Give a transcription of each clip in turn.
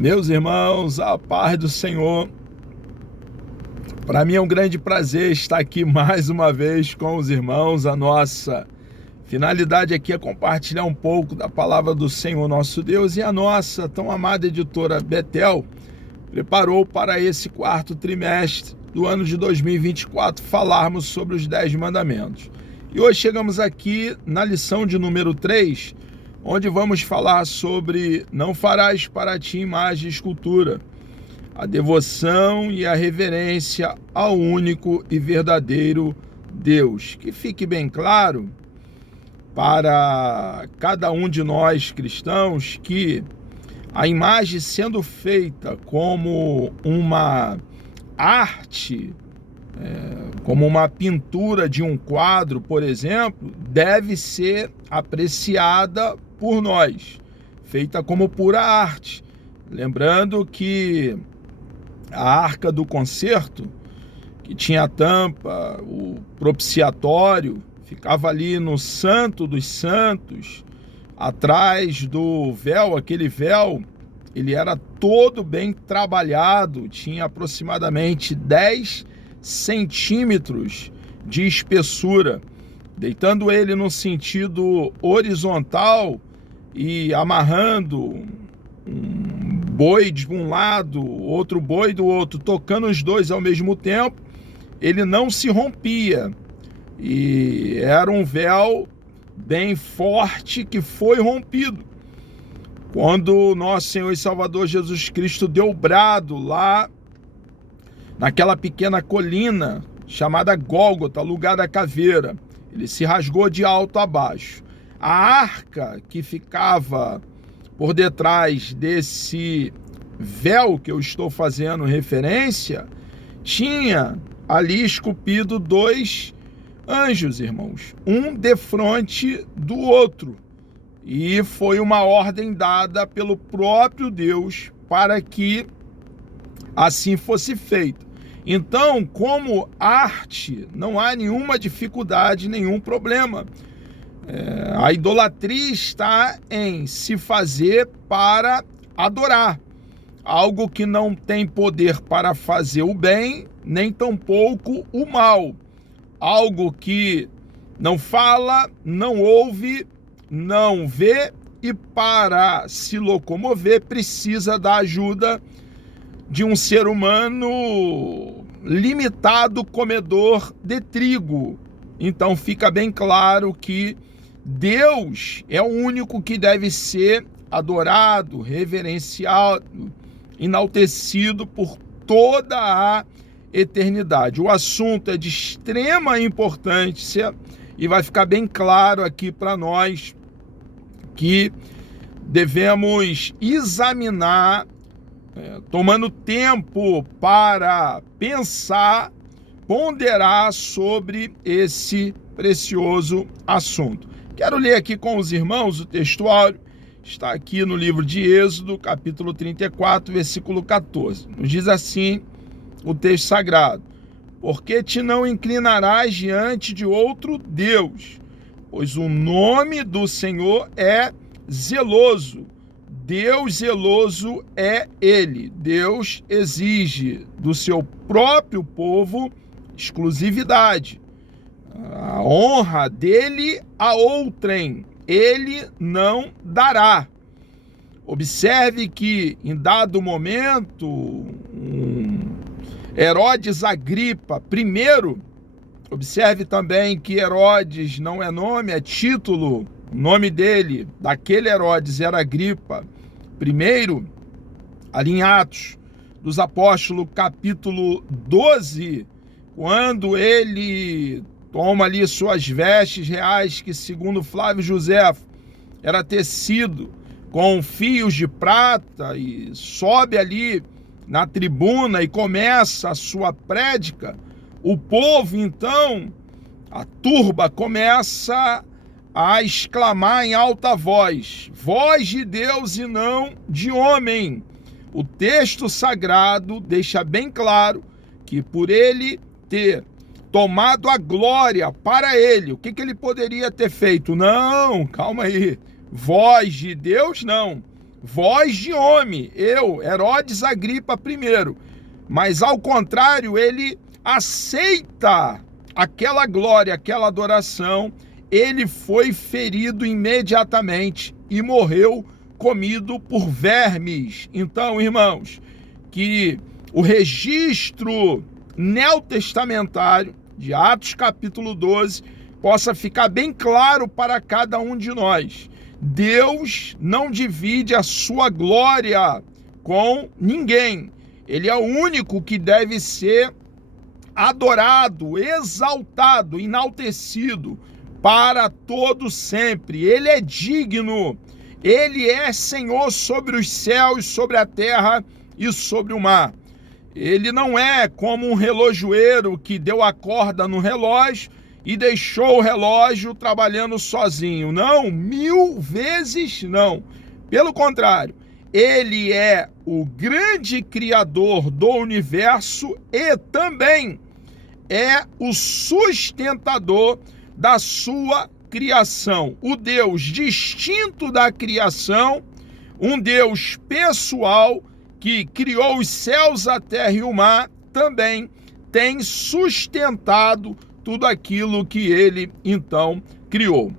Meus irmãos, a paz do Senhor. Para mim é um grande prazer estar aqui mais uma vez com os irmãos. A nossa finalidade aqui é compartilhar um pouco da palavra do Senhor nosso Deus, e a nossa tão amada editora Betel preparou para esse quarto trimestre do ano de 2024 falarmos sobre os 10 mandamentos. E hoje chegamos aqui na lição de número 3, onde vamos falar sobre não farás para ti imagem e escultura, a devoção e a reverência ao único e verdadeiro Deus. Que fique bem claro para cada um de nós cristãos que a imagem sendo feita como uma arte, como uma pintura de um quadro, por exemplo, deve ser apreciada por nós, feita como pura arte. Lembrando que a arca do concerto, que tinha a tampa, o propiciatório, ficava ali no Santo dos Santos, atrás do véu. Aquele véu, ele era todo bem trabalhado, tinha aproximadamente 10 centímetros de espessura, deitando ele no sentido horizontal e amarrando um boi de um lado, outro boi do outro, tocando os dois ao mesmo tempo, ele não se rompia. E era um véu bem forte que foi rompido quando nosso Senhor e Salvador Jesus Cristo deu brado lá naquela pequena colina chamada Gólgota, lugar da caveira. Ele se rasgou de alto a baixo. A arca que ficava por detrás desse véu que eu estou fazendo referência, tinha ali esculpido 2 anjos, irmãos, um defronte do outro. E foi uma ordem dada pelo próprio Deus para que assim fosse feito. Então, como arte, não há nenhuma dificuldade, nenhum problema. A idolatria está em se fazer para adorar algo que não tem poder para fazer o bem, nem tampouco o mal. Algo que não fala, não ouve, não vê, e para se locomover precisa da ajuda de um ser humano limitado, comedor de trigo. Então fica bem claro que Deus é o único que deve ser adorado, reverenciado, enaltecido por toda a eternidade. O assunto é de extrema importância e vai ficar bem claro aqui para nós que devemos examinar, tomando tempo para pensar, ponderar sobre esse precioso assunto. Quero ler aqui com os irmãos o textuário, está aqui no livro de Êxodo, capítulo 34, versículo 14. Nos diz assim o texto sagrado: porque te não inclinarás diante de outro Deus, pois o nome do Senhor é zeloso. Deus zeloso é Ele. Deus exige do seu próprio povo exclusividade. A honra dele a outrem ele não dará. Observe que em dado momento, Herodes Agripa I, observe também que Herodes não é nome, é título. O nome dele, daquele Herodes, era Agripa I, ali em Atos dos Apóstolos, capítulo 12, quando ele toma ali suas vestes reais, que segundo Flávio Joséfo era tecido com fios de prata, e sobe ali na tribuna e começa a sua prédica. O povo, então, a turba começa a exclamar em alta voz: voz de Deus e não de homem. O texto sagrado deixa bem claro que por ele ter tomado a glória para ele, o que ele poderia ter feito? Não, calma aí, voz de Deus não, voz de homem, eu, Herodes Agripa I. Mas ao contrário, ele aceita aquela glória, aquela adoração. Ele foi ferido imediatamente e morreu comido por vermes. Então, irmãos, que o registro neotestamentário de Atos capítulo 12 possa ficar bem claro para cada um de nós. Deus não divide a sua glória com ninguém. Ele é o único que deve ser adorado, exaltado, enaltecido para todo sempre. Ele é digno. Ele é Senhor sobre os céus, sobre a terra e sobre o mar. Ele não é como um relojoeiro que deu a corda no relógio e deixou o relógio trabalhando sozinho. Não, 1000 vezes não. Pelo contrário, ele é o grande criador do universo e também é o sustentador da sua criação. O Deus distinto da criação, um Deus pessoal que criou os céus, a terra e o mar, também tem sustentado tudo aquilo que ele então criou.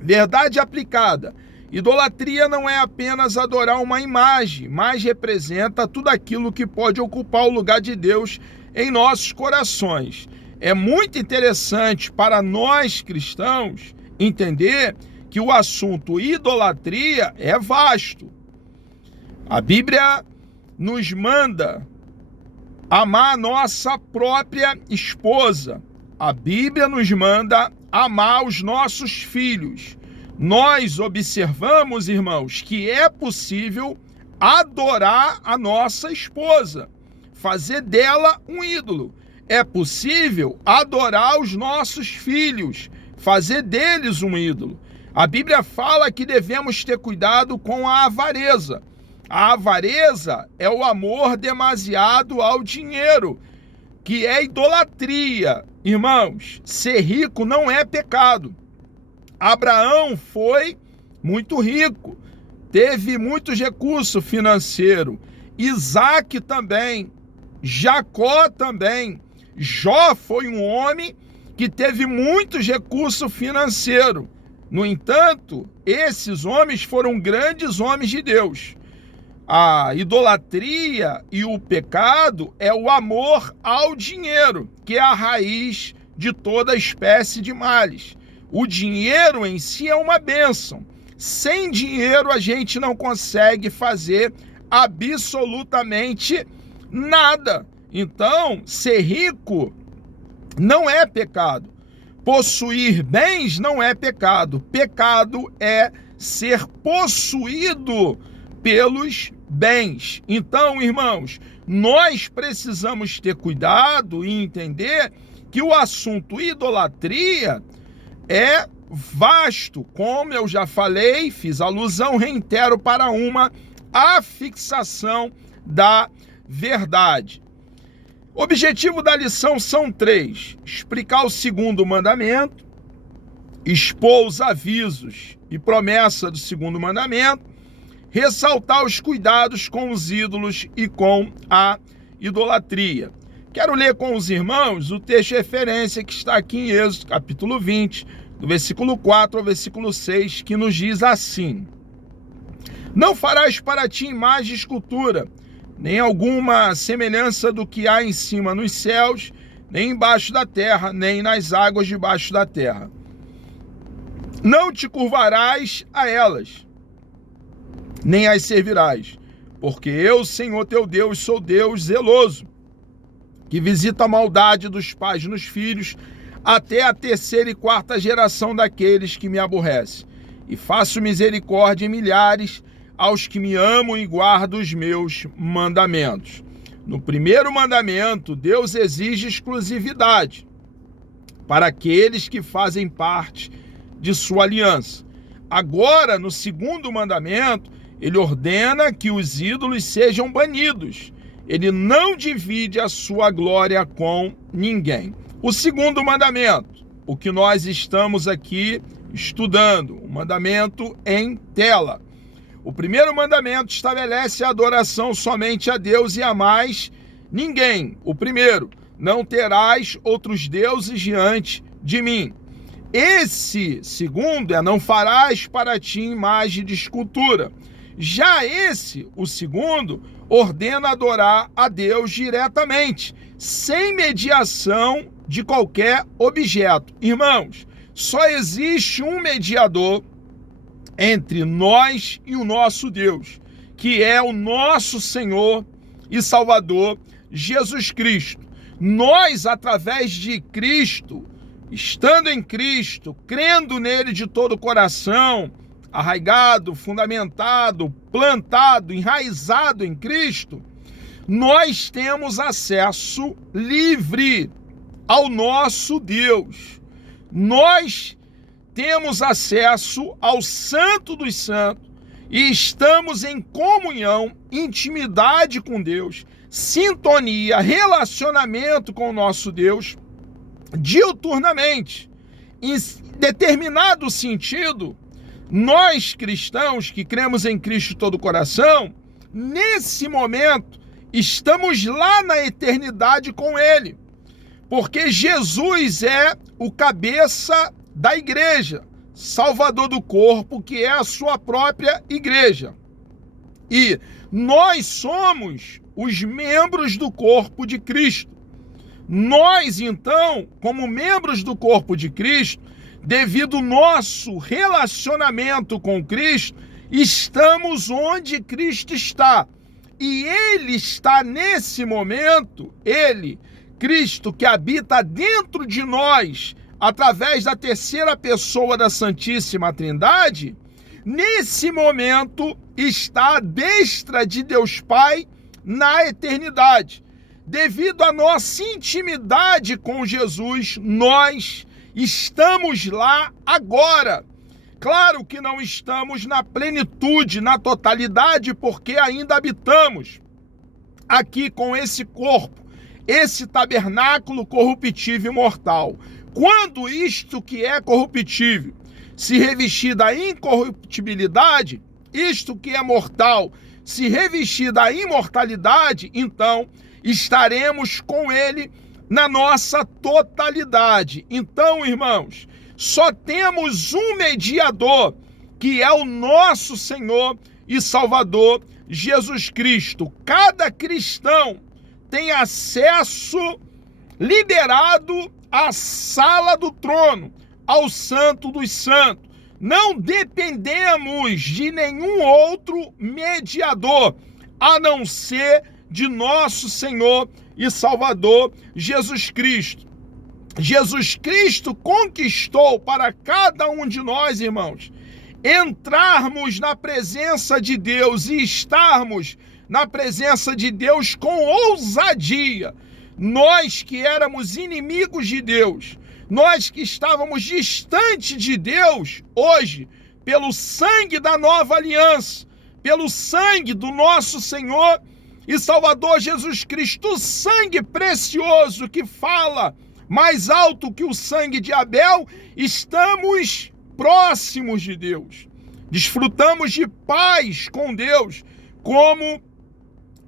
Verdade aplicada. Idolatria não é apenas adorar uma imagem, mas representa tudo aquilo que pode ocupar o lugar de Deus em nossos corações. É muito interessante para nós cristãos entender que o assunto idolatria é vasto. A Bíblia nos manda amar a nossa própria esposa. A Bíblia nos manda amar os nossos filhos. Nós observamos, irmãos, que é possível adorar a nossa esposa, fazer dela um ídolo. É possível adorar os nossos filhos, fazer deles um ídolo. A Bíblia fala que devemos ter cuidado com a avareza. A avareza é o amor demasiado ao dinheiro, que é idolatria. Irmãos, ser rico não é pecado. Abraão foi muito rico, teve muitos recursos financeiros. Isaac também, Jacó também. Jó foi um homem que teve muitos recursos financeiros. No entanto, esses homens foram grandes homens de Deus. A idolatria e o pecado é o amor ao dinheiro, que é a raiz de toda espécie de males. O dinheiro em si é uma bênção. Sem dinheiro a gente não consegue fazer absolutamente nada. Então, ser rico não é pecado. Possuir bens não é pecado. Pecado é ser possuído pelos bens. Então, irmãos, nós precisamos ter cuidado e entender que o assunto idolatria é vasto, como eu já falei, fiz alusão, reitero, para uma afixação da verdade. O objetivo da lição são 3: explicar o segundo mandamento, expor os avisos e promessa do segundo mandamento, ressaltar os cuidados com os ídolos e com a idolatria. Quero ler com os irmãos o texto de referência que está aqui em Êxodo, capítulo 20, do versículo 4 ao versículo 6, que nos diz assim: Não farás para ti imagem de escultura, nem alguma semelhança do que há em cima nos céus, nem embaixo da terra, nem nas águas debaixo da terra. Não te curvarás a elas, nem as servirás, porque eu, Senhor teu Deus, sou Deus zeloso, que visita a maldade dos pais nos filhos, até a 3ª e 4ª geração daqueles que me aborrecem, e faço misericórdia em milhares aos que me amam e guardam os meus mandamentos. No primeiro mandamento, Deus exige exclusividade para aqueles que fazem parte de sua aliança. Agora, no segundo mandamento, ele ordena que os ídolos sejam banidos. Ele não divide a sua glória com ninguém. O segundo mandamento, o que nós estamos aqui estudando, o mandamento em tela. O primeiro mandamento estabelece a adoração somente a Deus e a mais ninguém. O primeiro, não terás outros deuses diante de mim. Esse segundo é, não farás para ti imagem de escultura. Já esse, o segundo, ordena adorar a Deus diretamente, sem mediação de qualquer objeto. Irmãos, só existe um mediador entre nós e o nosso Deus, que é o nosso Senhor e Salvador, Jesus Cristo. Nós, através de Cristo, estando em Cristo, crendo nele de todo o coração, arraigado, fundamentado, plantado, enraizado em Cristo, nós temos acesso livre ao nosso Deus. Nós temos acesso ao Santo dos Santos e estamos em comunhão, intimidade com Deus, sintonia, relacionamento com o nosso Deus, diuturnamente. Em determinado sentido, nós cristãos que cremos em Cristo de todo o coração, nesse momento, estamos lá na eternidade com Ele, porque Jesus é o cabeça da igreja, salvador do corpo, que é a sua própria igreja. E nós somos os membros do corpo de Cristo. Nós, então, como membros do corpo de Cristo, devido ao nosso relacionamento com Cristo, estamos onde Cristo está. E Ele está nesse momento, Ele, Cristo, que habita dentro de nós, através da terceira pessoa da Santíssima Trindade, nesse momento está à destra de Deus Pai na eternidade. Devido à nossa intimidade com Jesus, nós estamos lá agora. Claro que não estamos na plenitude, na totalidade, porque ainda habitamos aqui com esse corpo, esse tabernáculo corruptível e mortal. Quando isto que é corruptível se revestir da incorruptibilidade, isto que é mortal se revestir da imortalidade, então estaremos com Ele na nossa totalidade. Então, irmãos, só temos um mediador, que é o nosso Senhor e Salvador, Jesus Cristo. Cada cristão tem acesso liberado à sala do trono, ao Santo dos Santos. Não dependemos de nenhum outro mediador, a não ser de nosso Senhor e Salvador, Jesus Cristo. Jesus Cristo conquistou para cada um de nós, irmãos, entrarmos na presença de Deus e estarmos na presença de Deus com ousadia. Nós que éramos inimigos de Deus, nós que estávamos distantes de Deus, hoje, pelo sangue da nova aliança, pelo sangue do nosso Senhor e Salvador Jesus Cristo, o sangue precioso que fala mais alto que o sangue de Abel, estamos próximos de Deus. Desfrutamos de paz com Deus, como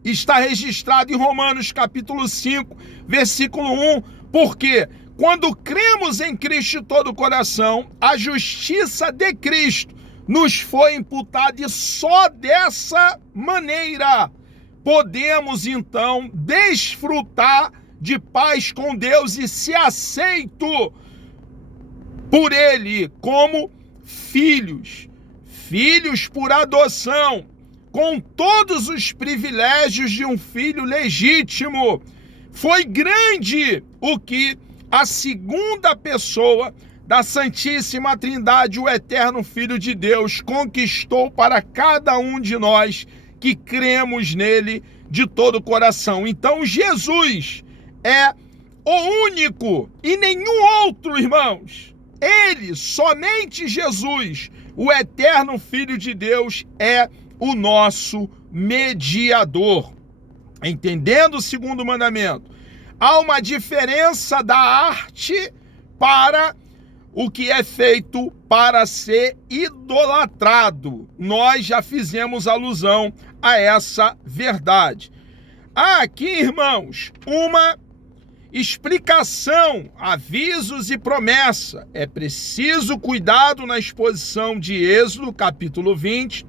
está registrado em Romanos capítulo 5, versículo 1, porque quando cremos em Cristo de todo o coração, a justiça de Cristo nos foi imputada, e só dessa maneira podemos então desfrutar de paz com Deus e ser aceito por Ele como filhos por adoção, com todos os privilégios de um filho legítimo. Foi grande o que a segunda pessoa da Santíssima Trindade, o eterno Filho de Deus, conquistou para cada um de nós que cremos nele de todo o coração. Então Jesus é o único e nenhum outro, irmãos. Ele, somente Jesus, o eterno Filho de Deus, é o nosso mediador. Entendendo o segundo mandamento, há uma diferença da arte para o que é feito para ser idolatrado. Nós já fizemos alusão a essa verdade. Há aqui, irmãos, uma explicação, avisos e promessa. É preciso cuidado na exposição de Êxodo, capítulo 20,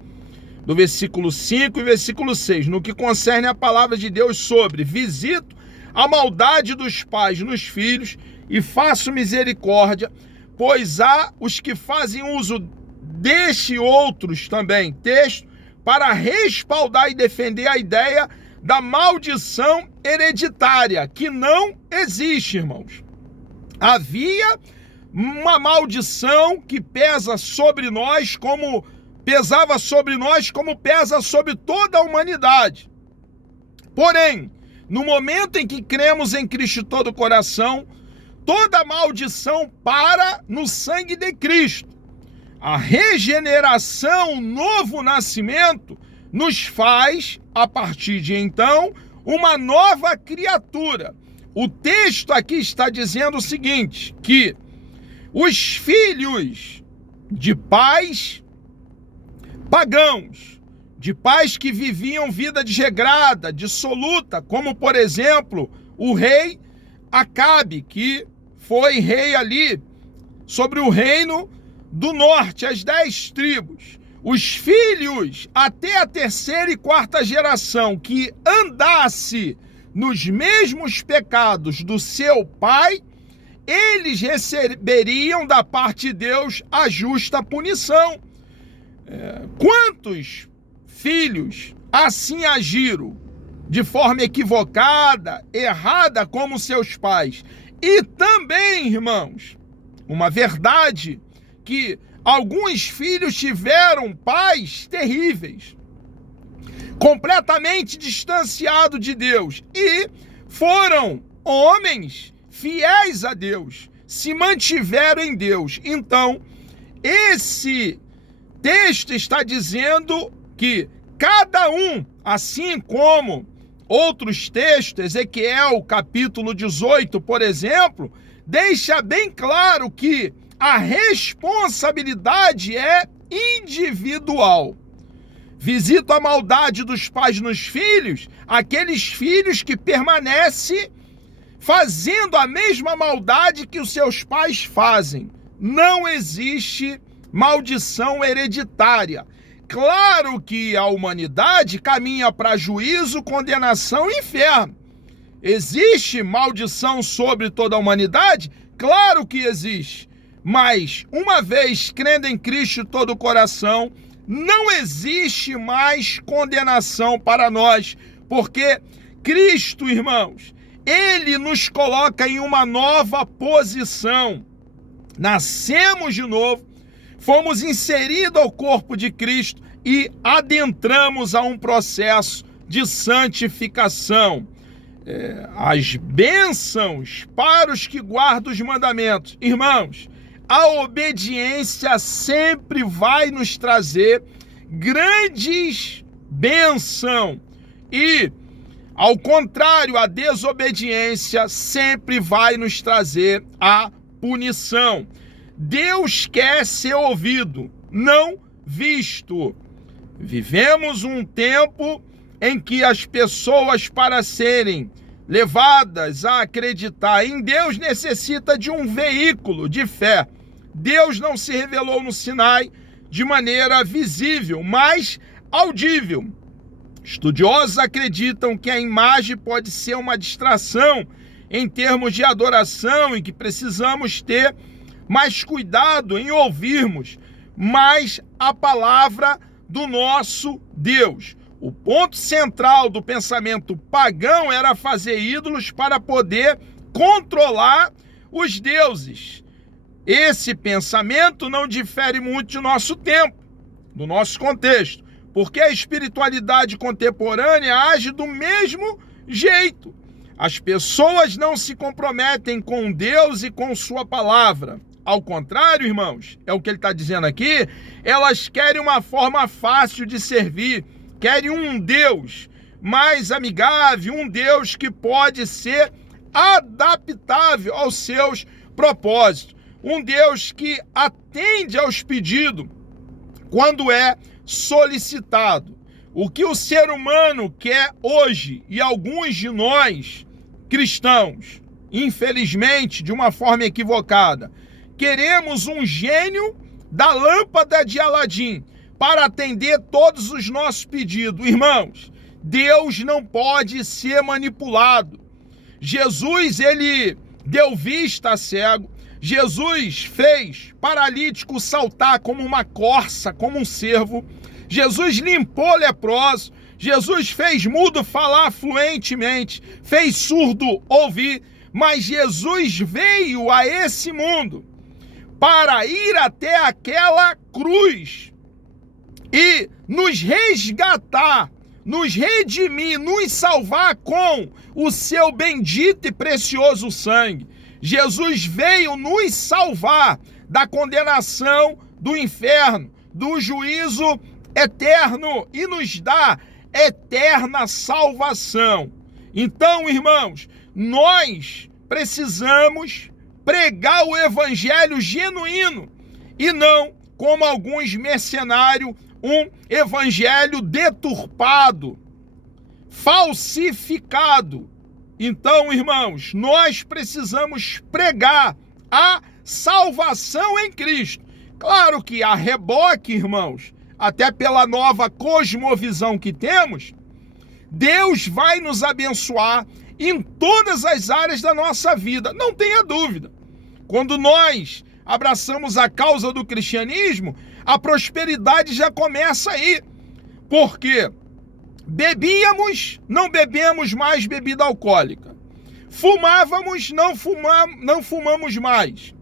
do versículo 5 e versículo 6, no que concerne a palavra de Deus sobre: visito a maldade dos pais nos filhos e faço misericórdia, pois há os que fazem uso deste outros também texto para respaldar e defender a ideia da maldição hereditária, que não existe, irmãos. Havia uma maldição que pesa sobre nós como pesava sobre nós, como pesa sobre toda a humanidade. Porém, no momento em que cremos em Cristo de todo o coração, toda maldição para no sangue de Cristo. A regeneração, o novo nascimento, nos faz, a partir de então, uma nova criatura. O texto aqui está dizendo o seguinte, que os filhos de pais pagãos, de pais que viviam vida desregrada, dissoluta, como, por exemplo, o rei Acabe, que foi rei ali sobre o reino do norte, as 10 tribos. Os filhos, até a terceira e quarta geração, que andasse nos mesmos pecados do seu pai, eles receberiam da parte de Deus a justa punição. Quantos filhos assim agiram de forma equivocada, errada como seus pais? E também, irmãos, uma verdade que alguns filhos tiveram pais terríveis, completamente distanciados de Deus, e foram homens fiéis a Deus, se mantiveram em Deus. Então, esse texto está dizendo que cada um, assim como outros textos, Ezequiel capítulo 18, por exemplo, deixa bem claro que a responsabilidade é individual. Visito a maldade dos pais nos filhos, aqueles filhos que permanecem fazendo a mesma maldade que os seus pais fazem. Não existe maldição hereditária. Claro que a humanidade caminha para juízo, condenação e inferno. Existe maldição sobre toda a humanidade? Claro que existe. Mas, uma vez crendo em Cristo de todo o coração, não existe mais condenação para nós, porque Cristo, irmãos, Ele nos coloca em uma nova posição. Nascemos de novo, fomos inseridos ao corpo de Cristo e adentramos a um processo de santificação. As bênçãos para os que guardam os mandamentos. Irmãos, a obediência sempre vai nos trazer grandes bênçãos e, ao contrário, a desobediência sempre vai nos trazer a punição. Deus quer ser ouvido, não visto. Vivemos um tempo em que as pessoas, para serem levadas a acreditar em Deus, necessita de um veículo de fé. Deus não se revelou no Sinai de maneira visível, mas audível. Estudiosos acreditam que a imagem pode ser uma distração em termos de adoração e que precisamos ter mais cuidado em ouvirmos mais a palavra do nosso Deus. O ponto central do pensamento pagão era fazer ídolos para poder controlar os deuses. Esse pensamento não difere muito de nosso tempo, do nosso contexto, porque a espiritualidade contemporânea age do mesmo jeito. As pessoas não se comprometem com Deus e com sua palavra. Ao contrário, irmãos, é o que ele está dizendo aqui, elas querem uma forma fácil de servir, querem um Deus mais amigável, um Deus que pode ser adaptável aos seus propósitos. um Deus que atende aos pedidos quando é solicitado. O que o ser humano quer hoje, e alguns de nós, cristãos, infelizmente, de uma forma equivocada, queremos um gênio da lâmpada de Aladim para atender todos os nossos pedidos. Irmãos, Deus não pode ser manipulado. Jesus, ele deu vista a cego. Jesus fez paralítico saltar como uma corça, como um cervo. Jesus limpou leproso. Jesus fez mudo falar fluentemente, fez surdo ouvir. Mas Jesus veio a esse mundo para ir até aquela cruz e nos resgatar, nos redimir, nos salvar com o seu bendito e precioso sangue. Jesus veio nos salvar da condenação do inferno, do juízo eterno e nos dá eterna salvação. Então, irmãos, nós precisamos pregar o evangelho genuíno e não, como alguns mercenários, um evangelho deturpado, falsificado. Então, irmãos, nós precisamos pregar a salvação em Cristo. Claro que a reboque, irmãos, até pela nova cosmovisão que temos, Deus vai nos abençoar em todas as áreas da nossa vida, não tenha dúvida. Quando nós abraçamos a causa do cristianismo, a prosperidade já começa aí. Porque bebíamos, não bebemos mais bebida alcoólica. Fumávamos, não fumamos mais.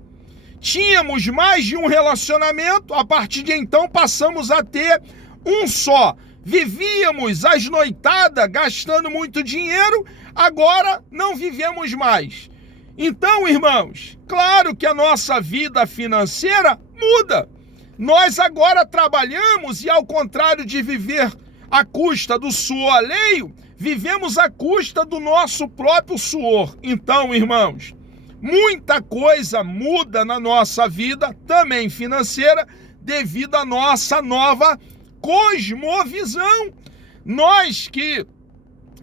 Tínhamos mais de um relacionamento, a partir de então passamos a ter um só. Vivíamos as noitadas, gastando muito dinheiro, agora não vivemos mais. Então, irmãos, claro que a nossa vida financeira muda. Nós agora trabalhamos e, ao contrário de viver à custa do suor alheio, vivemos à custa do nosso próprio suor. Então, irmãos, muita coisa muda na nossa vida, também financeira, devido à nossa nova cosmovisão. Nós que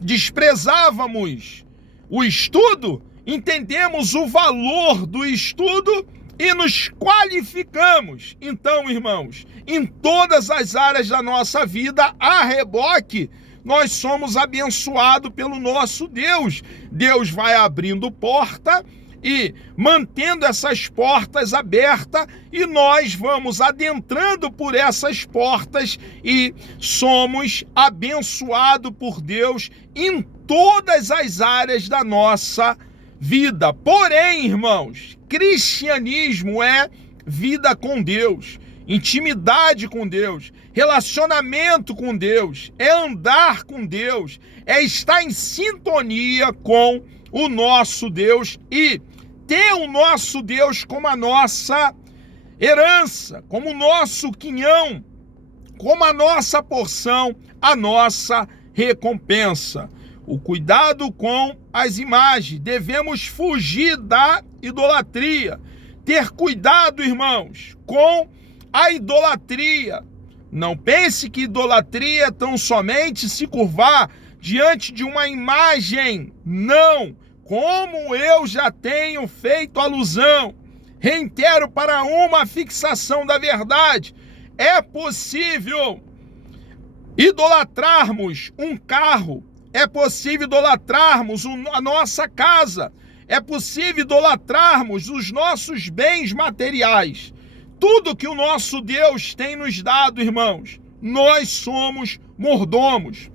desprezávamos o estudo, entendemos o valor do estudo e nos qualificamos. Então, irmãos, em todas as áreas da nossa vida, a reboque, nós somos abençoados pelo nosso Deus. Deus vai abrindo porta e mantendo essas portas abertas, e nós vamos adentrando por essas portas e somos abençoados por Deus em todas as áreas da nossa vida. Porém, irmãos, cristianismo é vida com Deus, intimidade com Deus, relacionamento com Deus, é andar com Deus, é estar em sintonia com o nosso Deus e ter o nosso Deus como a nossa herança, como o nosso quinhão, como a nossa porção, a nossa recompensa. O cuidado com as imagens, devemos fugir da idolatria. Ter cuidado, irmãos, com a idolatria. Não pense que idolatria é tão somente se curvar diante de uma imagem. Não, como eu já tenho feito alusão, reitero para uma fixação da verdade, é possível idolatrarmos um carro, é possível idolatrarmos a nossa casa, é possível idolatrarmos os nossos bens materiais. Tudo que o nosso Deus tem nos dado, irmãos, nós somos mordomos.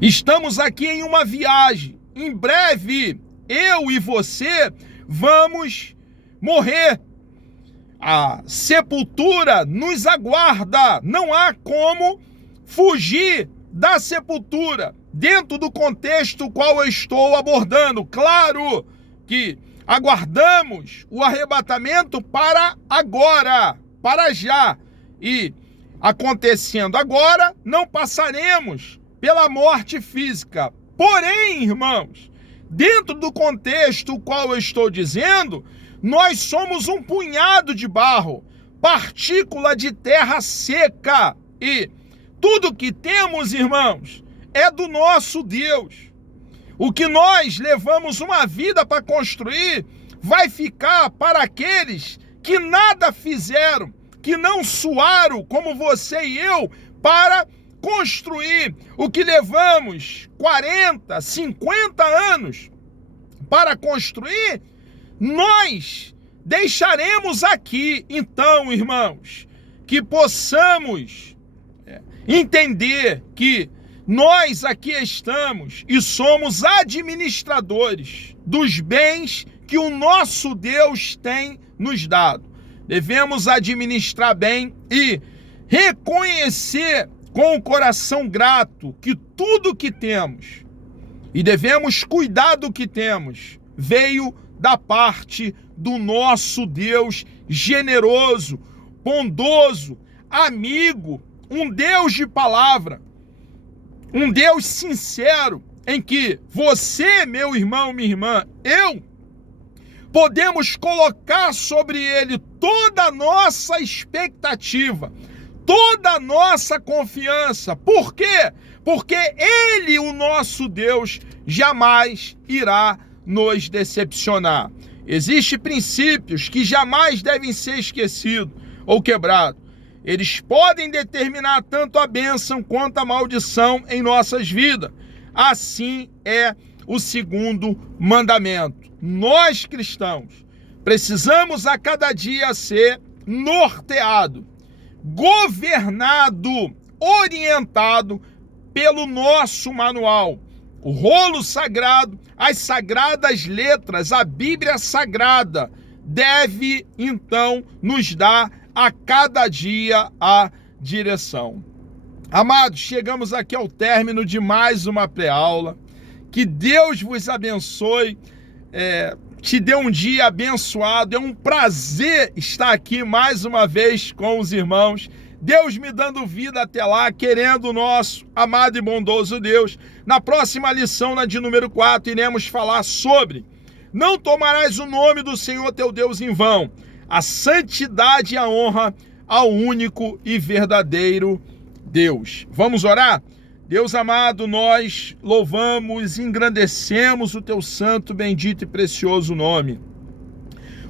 Estamos aqui em uma viagem. Em breve, eu e você vamos morrer. A sepultura nos aguarda. Não há como fugir da sepultura dentro do contexto qual eu estou abordando. Claro que aguardamos o arrebatamento para agora, para já. E acontecendo agora, não passaremos pela morte física. Porém, irmãos, dentro do contexto qual eu estou dizendo, Nós somos um punhado de barro, partícula de terra seca. E tudo que temos, irmãos, é do nosso Deus. O que nós levamos uma vida para construir vai ficar para aqueles que nada fizeram, que não suaram como você e eu para construir o que levamos 40, 50 anos para construir. Nós deixaremos aqui. Então, irmãos, que possamos entender que nós aqui estamos e somos administradores dos bens que o nosso Deus tem nos dado. Devemos administrar bem e reconhecer com o coração grato que tudo que temos, e devemos cuidar do que temos, veio da parte do nosso Deus generoso, bondoso, amigo, um Deus de palavra, um Deus sincero, em que você, meu irmão, minha irmã, eu, podemos colocar sobre ele toda a nossa expectativa, toda a nossa confiança. Por quê? Porque ele, o nosso Deus, jamais irá nos decepcionar. Existem princípios que jamais devem ser esquecidos ou quebrados. Eles podem determinar tanto a bênção quanto a maldição em nossas vidas. Assim é o segundo mandamento. Nós, cristãos, precisamos a cada dia ser norteado, governado, orientado pelo nosso manual, o rolo sagrado, as sagradas letras, a Bíblia Sagrada deve então nos dar a cada dia a direção. Amados, chegamos aqui ao término de mais uma pré-aula. Que Deus vos abençoe, te dê um dia abençoado. É um prazer estar aqui mais uma vez com os irmãos. Deus me dando vida até lá, querendo o nosso amado e bondoso Deus. Na próxima lição, na de número 4, iremos falar sobre: não tomarás o nome do Senhor teu Deus em vão, a santidade e a honra ao único e verdadeiro Deus. Vamos orar? Deus amado, nós louvamos e engrandecemos o teu santo, bendito e precioso nome.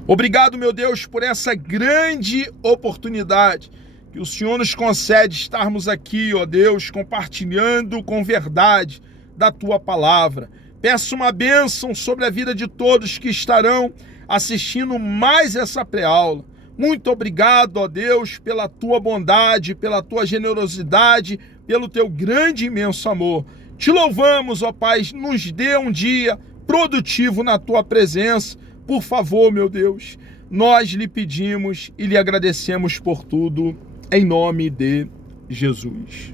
Obrigado, meu Deus, por essa grande oportunidade que o Senhor nos concede estarmos aqui, ó Deus, compartilhando com verdade da tua palavra. Peço uma bênção sobre a vida de todos que estarão assistindo mais essa pré-aula. Muito obrigado, ó Deus, pela tua bondade, pela tua generosidade, pelo teu grande e imenso amor. Te louvamos, ó Pai, nos dê um dia produtivo na tua presença. Por favor, meu Deus, nós lhe pedimos e lhe agradecemos por tudo, em nome de Jesus.